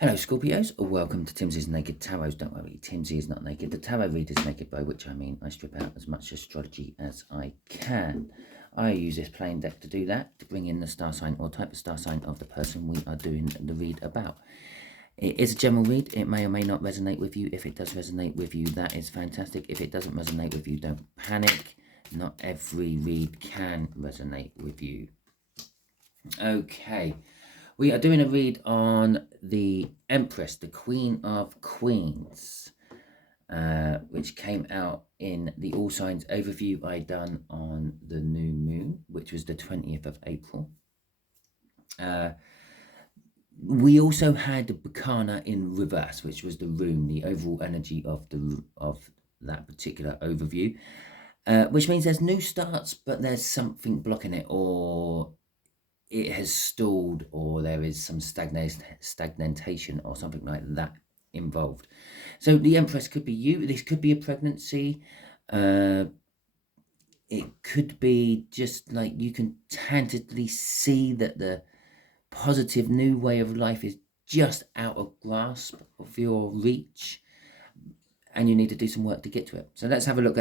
Hello Scorpios, welcome to Timsy's Naked Tarot. Don't worry, Timsy is not naked. The tarot read is naked, by which I mean I strip out as much astrology as I can. I use this plain deck to do that, to bring in the star sign or type of star sign of the person we are doing the read about. It is a general read. It may or may not resonate with you. If it does resonate with you, that is fantastic. If it doesn't resonate with you, don't panic. Not every read can resonate with you. Okay. We are doing a read on the Empress, the Queen of Queens, which came out in the All Signs overview I done on the new moon, which was the 20th of April. We also had the Bacana in reverse, which was the rune, the overall energy of that particular overview, which means there's new starts, but there's something blocking it, or it has stalled, or there is some stagnation or something like that involved. So the Empress could be you. This could be a pregnancy. It could be just like you can tangibly see that the positive new way of life is just out of grasp of your reach, and you need to do some work to get to it. So let's have a look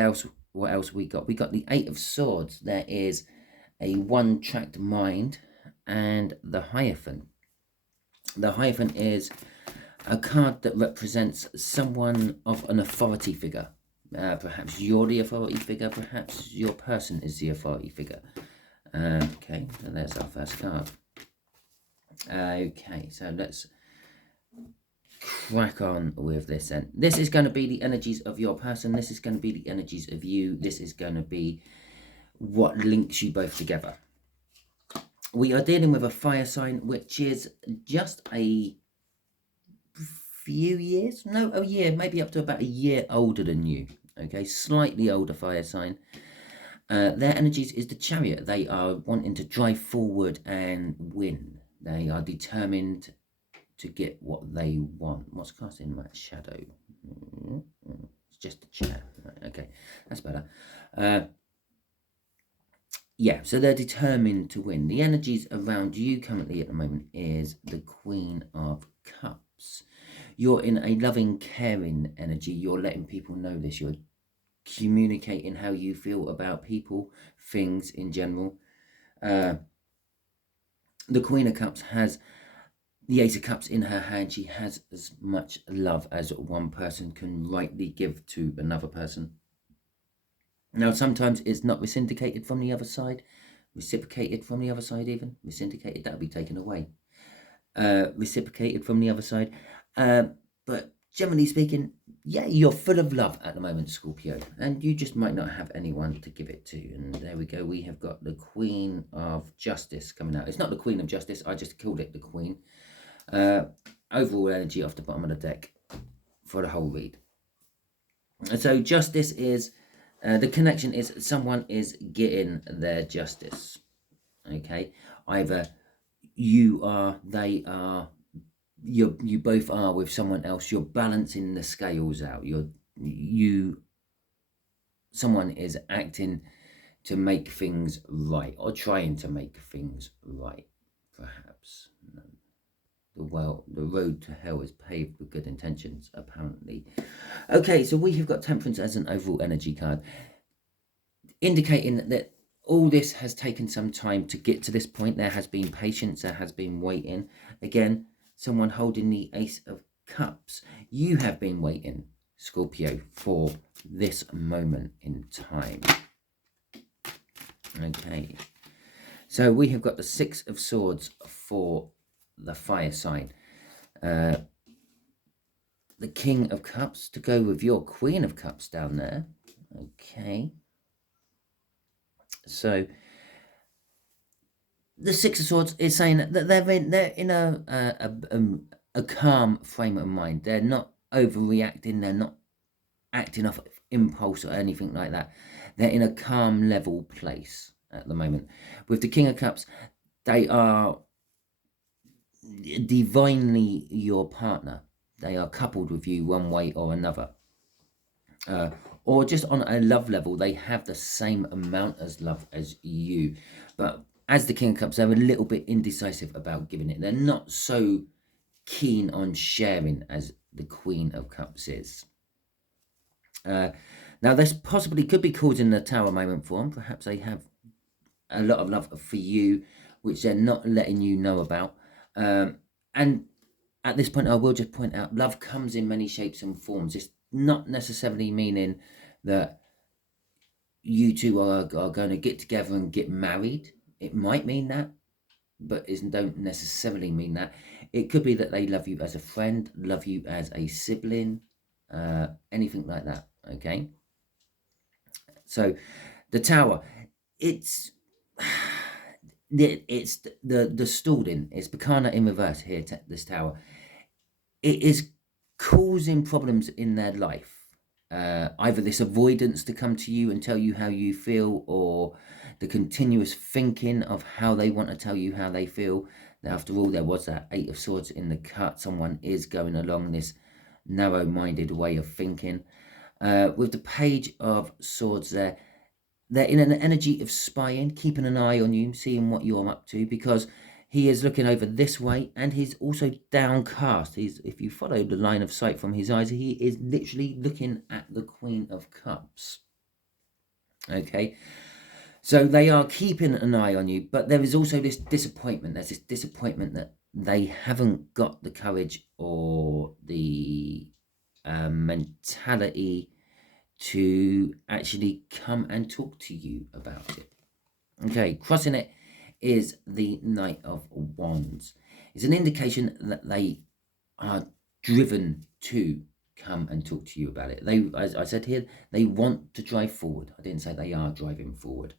what else we got. We got the Eight of Swords. There is a one-tracked mind and the Hierophant. The Hierophant is a card that represents someone of an authority figure. Perhaps you're the authority figure, perhaps your person is the authority figure. Okay, so there's our first card. Okay, so let's crack on with this. And this is going to be the energies of your person. This is going to be the energies of you. This is going to be what links you both together. We are dealing with a fire sign, which is just a few years, no, a year, maybe up to about a year older than you. Okay, slightly older fire sign. Their energies is the Chariot. They are wanting to drive forward and win. They are determined to get what they want. What's casting that shadow? It's just a chair. Right, okay, that's better. Yeah, so they're determined to win. The energies around you currently at the moment is the Queen of Cups. You're in a loving, caring energy. You're letting people know this. You're communicating how you feel about people, things in general. The Queen of Cups has the Ace of Cups in her hand. She has as much love as one person can rightly give to another person. Now, sometimes it's not reciprocated from the other side. Reciprocated from the other side even. Reciprocated, that'll be taken away. Reciprocated from the other side. But generally speaking, yeah, you're full of love at the moment, Scorpio. And you just might not have anyone to give it to. And there we go. We have got the Queen of Justice coming out. It's not the Queen of Justice. I just called it the Queen. Overall energy off the bottom of the deck for the whole read. And so justice is... the connection is someone is getting their justice. Okay, either you are, they are, you both are with someone else. You're balancing the scales out. Someone is acting to make things right, or trying to make things right, perhaps. The road to hell is paved with good intentions, apparently. Okay, so we have got Temperance as an overall energy card, indicating that all this has taken some time to get to this point. There has been patience, there has been waiting. Again, someone holding the Ace of Cups. You have been waiting, Scorpio, for this moment in time. Okay, so we have got the Six of Swords for the fire sign. The King of Cups to go with your Queen of Cups down there. Okay. So the Six of Swords is saying that they're in a calm frame of mind. They're not overreacting. They're not acting off impulse or anything like that. They're in a calm, level place at the moment. With the King of Cups, they are divinely your partner. They are coupled with you one way or another. Or just on a love level, they have the same amount of love as you. But as the King of Cups, they're a little bit indecisive about giving it. They're not so keen on sharing as the Queen of Cups is. Now, this possibly could be causing the Tower moment for them. Perhaps they have a lot of love for you, which they're not letting you know about. And at this point, I will just point out, love comes in many shapes and forms. It's not necessarily meaning that you two are going to get together and get married. It might mean that, but it don't necessarily mean that. It could be that they love you as a friend, love you as a sibling, anything like that, okay? So the Tower, it's the stalling. It's Bacana in reverse here, this Tower. It is causing problems in their life. Either this avoidance to come to you and tell you how you feel, or the continuous thinking of how they want to tell you how they feel. After all, there was that Eight of Swords in the cut. Someone is going along this narrow-minded way of thinking. With the Page of Swords there, they're in an energy of spying, keeping an eye on you, seeing what you're up to, because he is looking over this way, and he's also downcast. If you follow the line of sight from his eyes, he is literally looking at the Queen of Cups. Okay, so they are keeping an eye on you, but there is also this disappointment. There's this disappointment that they haven't got the courage or the mentality to actually come and talk to you about it. Okay, crossing it is the Knight of Wands. It's an indication that they are driven to come and talk to you about it. They, as I said here, they want to drive forward. I didn't say they are driving forward.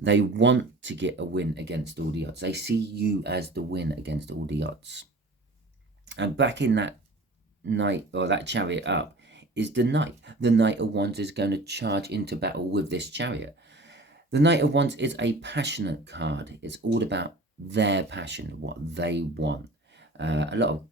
They want to get a win against all the odds. They see you as the win against all the odds. And backing that knight, or that chariot up, is the Knight. The Knight of Wands is going to charge into battle with this chariot. The Knight of Wands is a passionate card. It's all about their passion, what they want. A lot of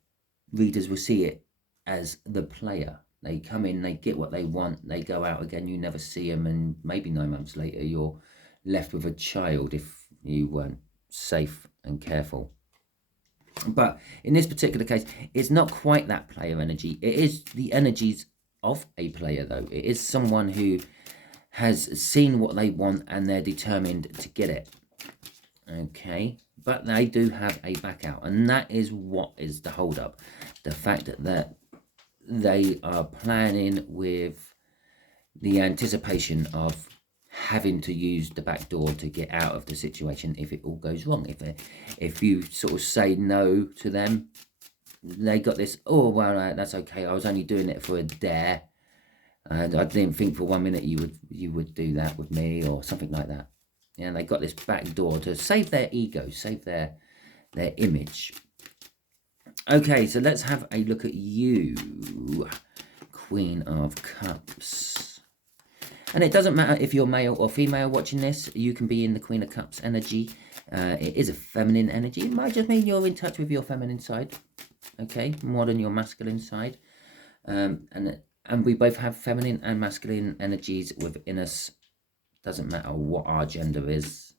readers will see it as the player. They come in, they get what they want, they go out again, you never see them, and maybe 9 months later you're left with a child if you weren't safe and careful. But in this particular case, it's not quite that player energy. It is the energies of a player, though. It is someone who has seen what they want and they're determined to get it. Okay, but they do have a back out, and that is what is the hold up. The fact that they are planning with the anticipation of having to use the back door to get out of the situation if it all goes wrong. If you sort of say no to them, they got this, oh well, that's okay, I was only doing it for a dare, and I didn't think for 1 minute you would do that with me, or something like that. Yeah, and they got this back door to save their ego, save their image. Okay, so let's have a look at you, Queen of Cups. And it doesn't matter if you're male or female watching this, you can be in the Queen of Cups energy. It is a feminine energy. It might just mean you're in touch with your feminine side, okay, more than your masculine side. And we both have feminine and masculine energies within us. Doesn't matter what our gender is.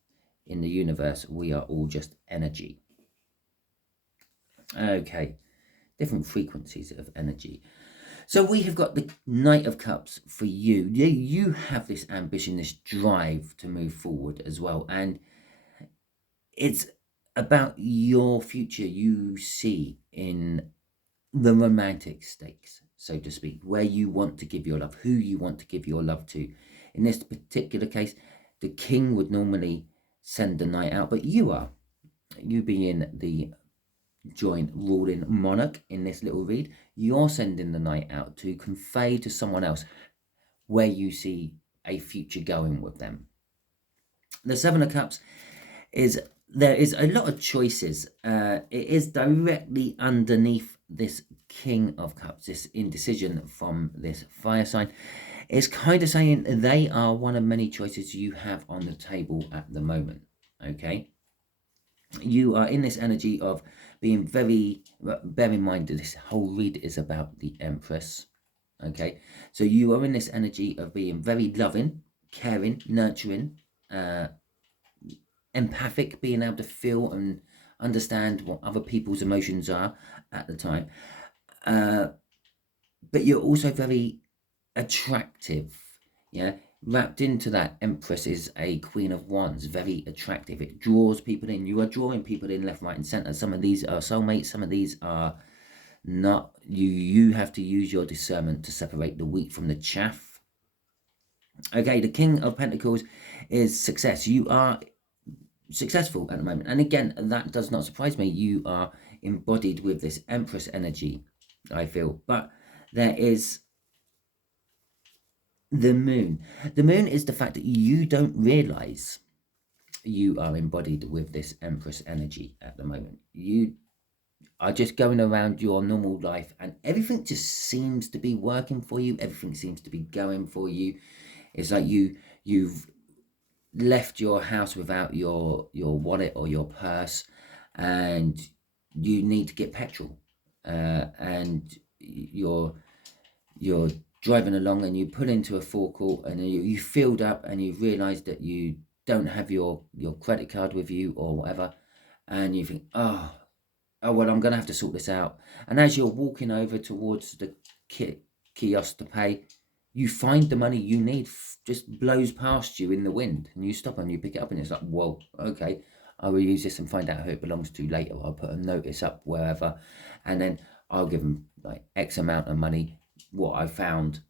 In the universe, we are all just energy. Okay, different frequencies of energy. So we have got the Knight of Cups for you. You have this ambition, this drive to move forward as well. And it's about your future you see in the romantic stakes, so to speak, where you want to give your love, who you want to give your love to. In this particular case, the king would normally send the knight out, but you being the joint ruling monarch in this little read, you're sending the knight out to convey to someone else where you see a future going with them. The Seven of Cups is, there is a lot of choices. It is directly underneath this King of Cups, this indecision from this fire sign. It's kind of saying they are one of many choices you have on the table at the moment, okay? You are in this energy of being very, bear in mind that this whole read is about the Empress, okay? So you are in this energy of being very loving, caring, nurturing, empathic, being able to feel and understand what other people's emotions are at the time. But you're also very attractive. Yeah, wrapped into that, Empress is a Queen of Wands, very attractive. It draws people in. You are drawing people in left, right, and center. Some of these are soulmates. Some of these are not. You have to use your discernment to separate the wheat from the chaff. Okay, the King of Pentacles is success. You are successful at the moment, and again, that does not surprise me. You are embodied with this Empress energy, I feel. But there is the moon. The moon is the fact that you don't realize you are embodied with this Empress energy at the moment. You are just going around your normal life and everything just seems to be working for you. Everything seems to be going for you. It's like you've left your house without your wallet or your purse, and you need to get petrol, and you're driving along and you pull into a forecourt and you filled up and you realise that you don't have your credit card with you or whatever, and you think, oh well, I'm gonna have to sort this out. And as you're walking over towards the kiosk to pay, you find the money you need just blows past you in the wind, and you stop and you pick it up, and it's like, whoa, okay, I will use this and find out who it belongs to later. I'll put a notice up wherever, and then I'll give them like X amount of money, what I found,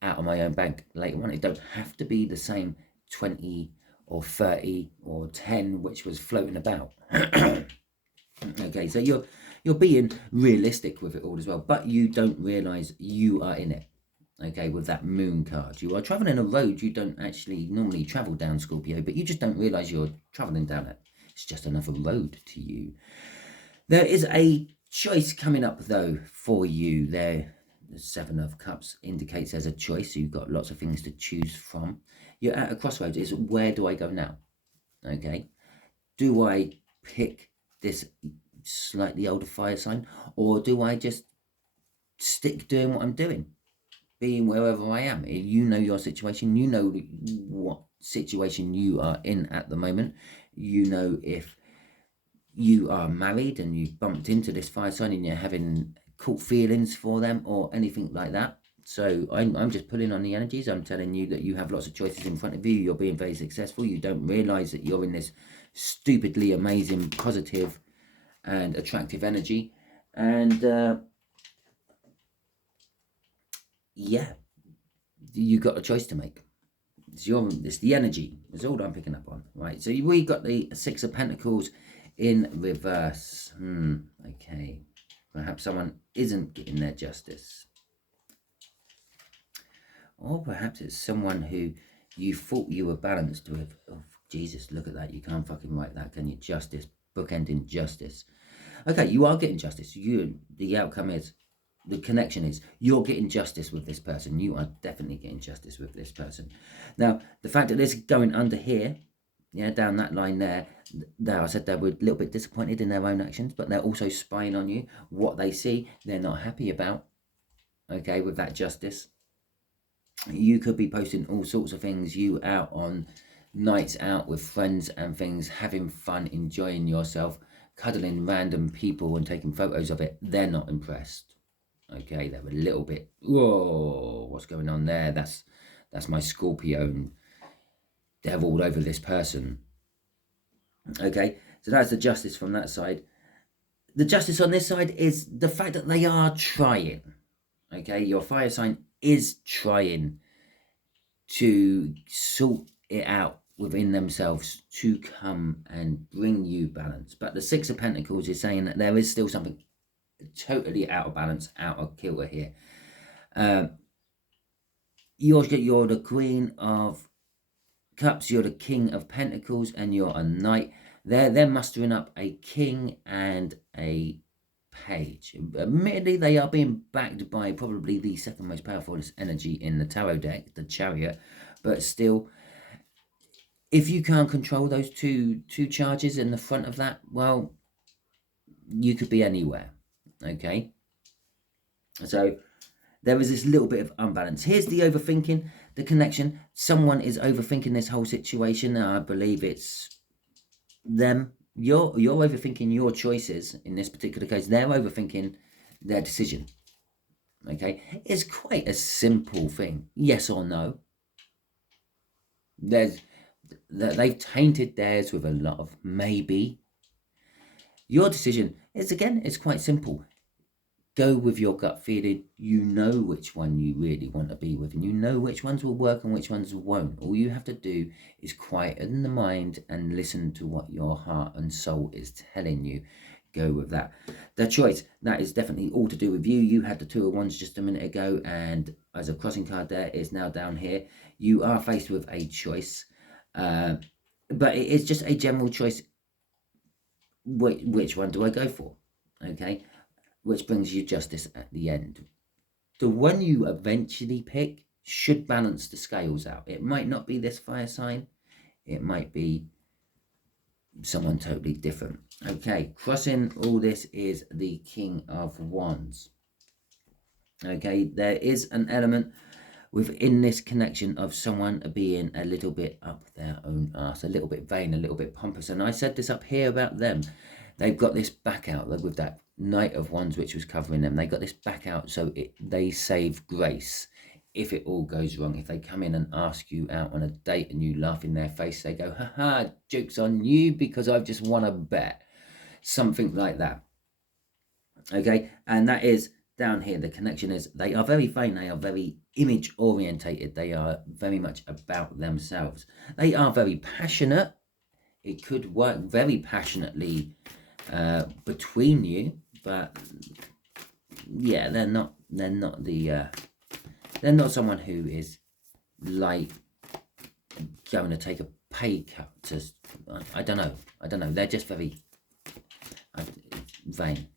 out of my own bank later on. It don't have to be the same 20 or 30 or 10 which was floating about. Okay, so you're being realistic with it all as well, but you don't realize you are in it. Okay, with that moon card, you are traveling a road you don't actually normally travel down, Scorpio, but you just don't realize you're traveling down it. It's just another road to you. There is a choice coming up though for you there. The Seven of Cups indicates there's a choice. So you've got lots of things to choose from. You're at a crossroads. Is where do I go now? Okay, do I pick this slightly older fire sign, or do I just stick doing what I'm doing, being wherever I am? You know your situation. You know what situation you are in at the moment. You know if you are married and you've bumped into this fire sign and you're having caught feelings for them or anything like that. So I'm just pulling on the energies. I'm telling you that you have lots of choices in front of you. You're being very successful. You don't realize that you're in this stupidly amazing, positive and attractive energy. And yeah, you got a choice to make. It's the energy. It's all I'm picking up on, right? So we got the Six of Pentacles in reverse. Okay. Perhaps someone isn't getting their justice. Or perhaps it's someone who you thought you were balanced with. Oh, Jesus, look at that. You can't fucking write that, can you? Justice. Bookending justice. Okay, you are getting justice. The outcome is, the connection is, you're getting justice with this person. You are definitely getting justice with this person. Now, the fact that this is going under here, yeah, down that line there, I said they were a little bit disappointed in their own actions, but they're also spying on you. What they see, they're not happy about. Okay, with that justice. You could be posting all sorts of things. You out on nights out with friends and things, having fun, enjoying yourself, cuddling random people and taking photos of it. They're not impressed. Okay, they're a little bit, whoa, what's going on there? That's my Scorpio, and they're all over this person. Okay, so that's the justice from that side. The justice on this side is the fact that they are trying. Okay, your fire sign is trying to sort it out within themselves to come and bring you balance. But the Six of Pentacles is saying that there is still something totally out of balance, out of kilter here. You're the Queen of Cups, you're the King of Pentacles, and you're a Knight. They're mustering up a King and a Page. Admittedly, they are being backed by probably the second most powerful energy in the tarot deck, the Chariot. But still, if you can't control those two charges in the front of that, well, you could be anywhere. Okay, so there is this little bit of unbalance. Here's the overthinking, the connection. Someone is overthinking this whole situation. I believe it's them. You're overthinking your choices in this particular case. They're overthinking their decision. Okay, it's quite a simple thing. Yes or no. They've tainted theirs with a lot of maybe. Your decision is, again, it's quite simple. Go with your gut feeling. You know which one you really want to be with, and you know which ones will work and which ones won't. All you have to do is quieten the mind and listen to what your heart and soul is telling you. Go with that. The choice, that is definitely all to do with you. You had the Two of Wands just a minute ago, and as a crossing card there is now down here. You are faced with a choice, but it is just a general choice. Which one do I go for? Okay, which brings you justice at the end. The one you eventually pick should balance the scales out. It might not be this fire sign. It might be someone totally different. Okay, crossing all this is the King of Wands. Okay, there is an element within this connection of someone being a little bit up their own arse, a little bit vain, a little bit pompous. And I said this up here about them. They've got this back out with that Knight of Wands which was covering them. They got this back out so they save grace if it all goes wrong. If they come in and ask you out on a date and you laugh in their face, they go, haha, joke's on you because I've just won a bet. Something like that. Okay, and that is down here. The connection is they are very vain. They are very image orientated. They are very much about themselves. They are very passionate. It could work very passionately between you, but yeah, they're not someone who is like going to take a pay cut to, I don't know, they're just very vain.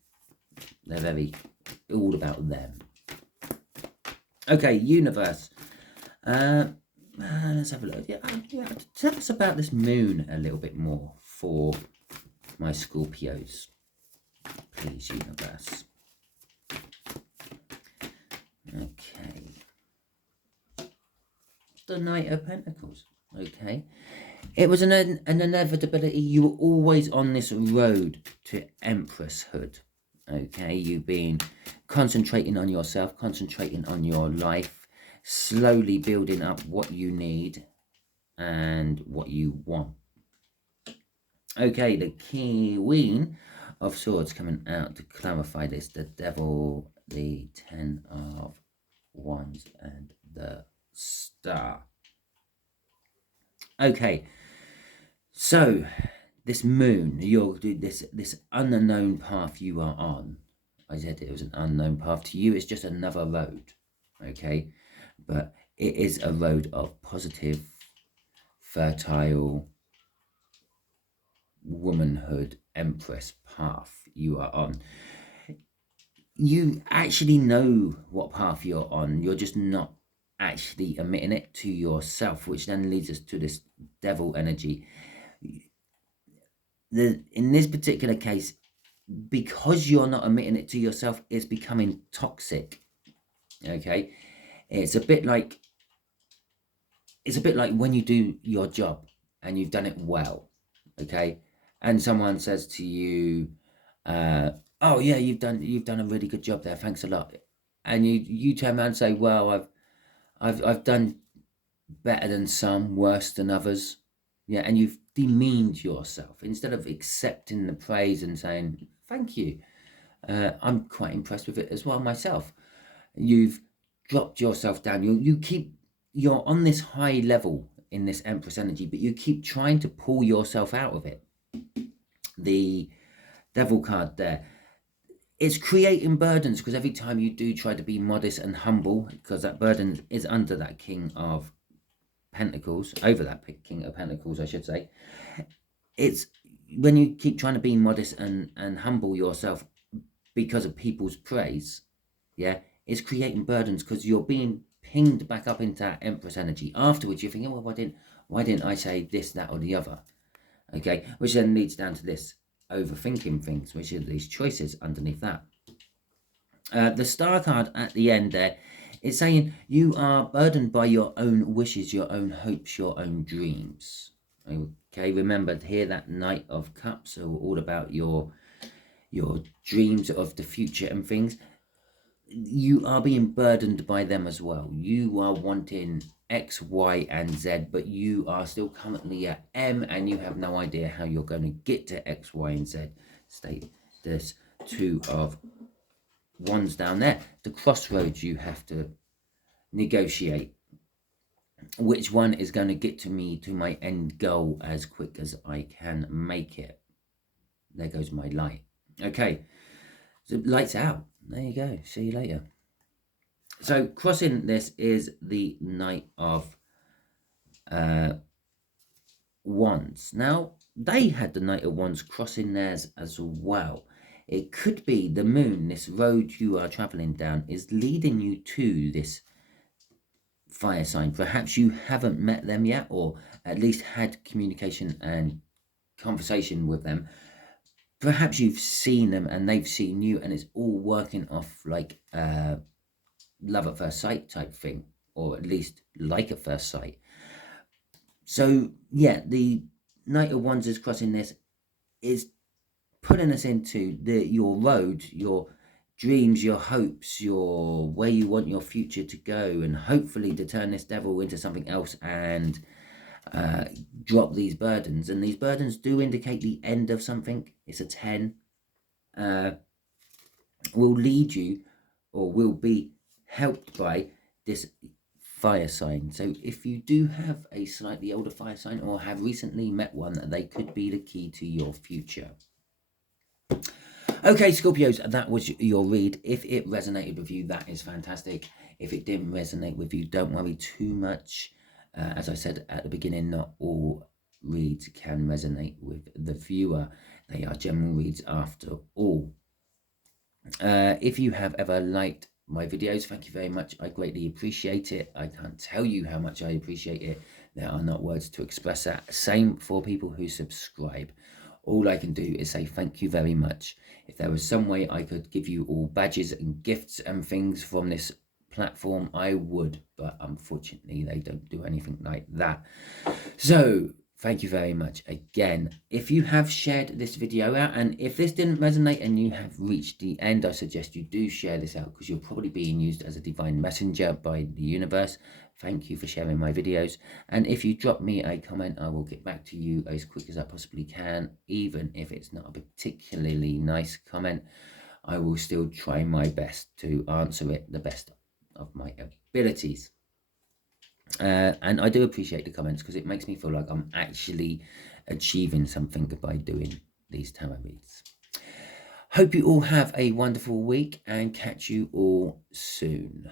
They're very all about them. Okay, universe, let's have a look. Yeah, tell us about this moon a little bit more for my Scorpios, please, universe. Okay, the Knight of Pentacles. Okay, it was an inevitability. You were always on this road to Empresshood. Okay, you've been concentrating on yourself, concentrating on your life, slowly building up what you need and what you want. Okay, the Queen of Swords coming out to clarify this. The Devil, the Ten of Wands, and the Star. Okay, so this moon, you're this unknown path you are on. I said it was an unknown path to you. It's just another road, okay? But it is a road of positive, fertile, womanhood, empress path you are on. You actually know what path you're on. You're just not actually admitting it to yourself, which then leads us to this devil energy. In this particular case, because you're not admitting it to yourself, it's becoming toxic. Okay, it's a bit like when you do your job and you've done it well, okay, and someone says to you, oh yeah, you've done a really good job there, thanks a lot, and you turn around and say, well, I've done better than some, worse than others. Yeah, and you've demeaned yourself instead of accepting the praise and saying thank you. I'm quite impressed with it as well myself. You've dropped yourself down. You're on this high level in this Empress energy, but you keep trying to pull yourself out of it. The Devil card there, it's creating burdens because every time you do try to be modest and humble, because that burden is under that King of Pentacles, over that King of Pentacles, I should say. It's when you keep trying to be modest and humble yourself because of people's praise, yeah, it's creating burdens because you're being pinged back up into that Empress energy. Afterwards, you're thinking, well, why didn't I say this, that, or the other? Okay, which then leads down to this overthinking things, which are these choices underneath that. The Star card at the end there, it's saying you are burdened by your own wishes, your own hopes, your own dreams. Okay, remember here that Knight of Cups, so all about your dreams of the future and things. You are being burdened by them as well. You are wanting X, Y, and Z, but you are still currently at M, and you have no idea how you're going to get to X, Y, and Z. State this Two of Wands down there. The crossroads you have to negotiate. Which one is going to get to me to my end goal as quick as I can make it? There goes my light. Okay, so lights out. There you go. See you later. So crossing this is the Knight of Wands. Now, they had the Knight of Wands crossing theirs as well. It could be the moon, this road you are traveling down, is leading you to this fire sign. Perhaps you haven't met them yet, or at least had communication and conversation with them. Perhaps you've seen them and they've seen you, and it's all working off like love at first sight type thing, or at least like at first sight. So yeah, the Knight of Wands is crossing this, is putting us into your road, your dreams, your hopes, your where you want your future to go, and hopefully to turn this devil into something else and drop these burdens. And these burdens do indicate the end of something. It's a 10. Will lead you, or will be helped by this fire sign. So if you do have a slightly older fire sign, or have recently met one, they could be the key to your future. Okay, Scorpios, that was your read. If it resonated with you, that is fantastic. If it didn't resonate with you, don't worry too much. As I said at the beginning, not all reads can resonate with the viewer. They are general reads after all. If you have ever liked my videos, thank you very much. I greatly appreciate it. I can't tell you how much I appreciate it. There are not words to express that. Same for people who subscribe. All I can do is say thank you very much. If there was some way I could give you all badges and gifts and things from this platform, I would, but unfortunately they don't do anything like that. So thank you very much again. If you have shared this video out, and if this didn't resonate and you have reached the end, I suggest you do share this out, because you're probably being used as a divine messenger by the universe. Thank you for sharing my videos. And if you drop me a comment, I will get back to you as quick as I possibly can. Even if it's not a particularly nice comment, I will still try my best to answer it the best of my abilities. And I do appreciate the comments, because it makes me feel like I'm actually achieving something by doing these tarot reads. Hope you all have a wonderful week, and catch you all soon.